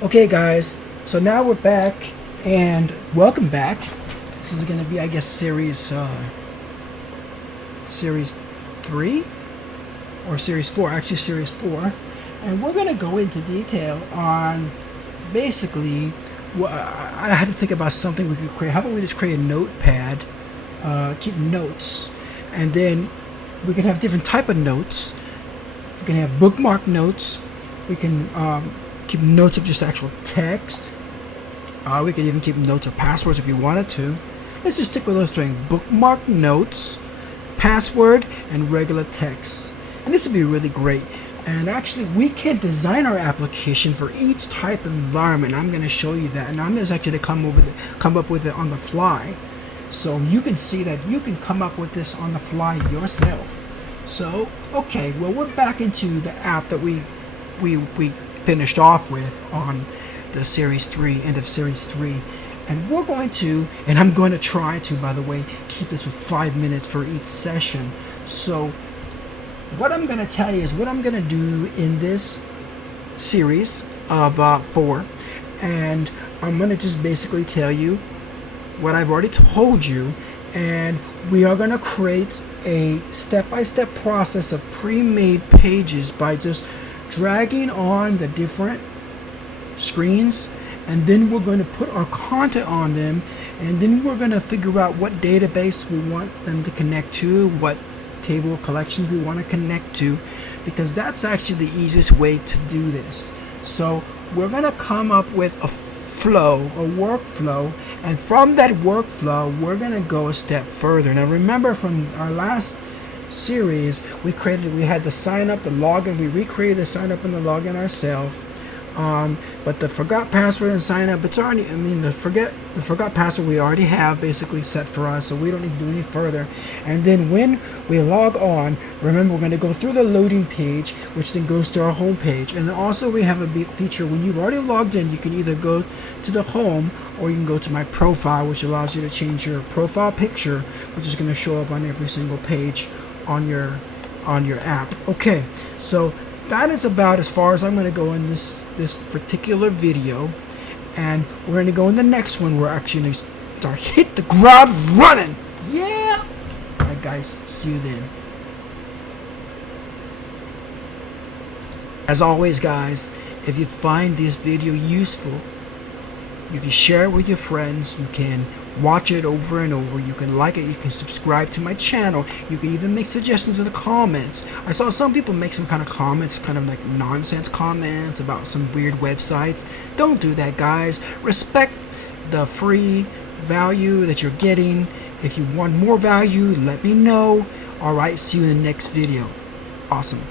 Okay, guys, so now we're back, and welcome back. This is going to be, I guess, series 3 or series 4, actually series 4, and we're going to go into detail on basically. Well, I had to think about something we could create. How about we just create a notepad, keep notes, and then we can have different type of notes. We can have bookmark notes. We can keep notes of just actual text. We can even keep notes of passwords if you wanted to. Let's just stick with those three: bookmark notes, password, and regular text. And this would be really great. And actually, we can design our application for each type of environment. I'm going to show you that, and I'm just actually to come up with it on the fly, so you can see that you can come up with this on the fly yourself. So, okay, well, we're back into the app that we finished off with on the series 3, end of series 3. And we're going to, and I'm going to try to, by the way, keep this with 5 minutes for each session. So what I'm going to tell you is what I'm going to do in this series of 4. And I'm going to just basically tell you what I've already told you. And we are going to create a step-by-step process of pre-made pages by just dragging on the different screens, and then we're going to put our content on them, and then we're going to figure out what database we want them to connect to, what table of collections we want to connect to, because that's actually the easiest way to do this. So we're going to come up with a workflow, and from that workflow we're going to go a step further. Now remember, from our last series we had the sign up, the login. We recreated the sign up and the login ourselves, but the forgot password and sign up, it's already, the forgot password we already have basically set for us, so we don't need to do any further. And then when we log on, remember, we're going to go through the loading page, which then goes to our home page. And then also we have a feature: when you've already logged in, you can either go to the home or you can go to my profile, which allows you to change your profile picture, which is going to show up on every single page on your app. Okay, so that is about as far as I'm going to go in this particular video, and we're going to go in the next one. We're actually going to start hit the ground running. Yeah. All right, guys. See you then. As always, guys, if you find this video useful, you can share it with your friends. You can watch it over and over. You can like it. You can subscribe to my channel. You can even make suggestions in the comments. I saw some people make some kind of comments, kind of like nonsense comments about some weird websites. Don't do that, guys. Respect the free value that you're getting. If you want more value, let me know. Alright, see you in the next video. Awesome.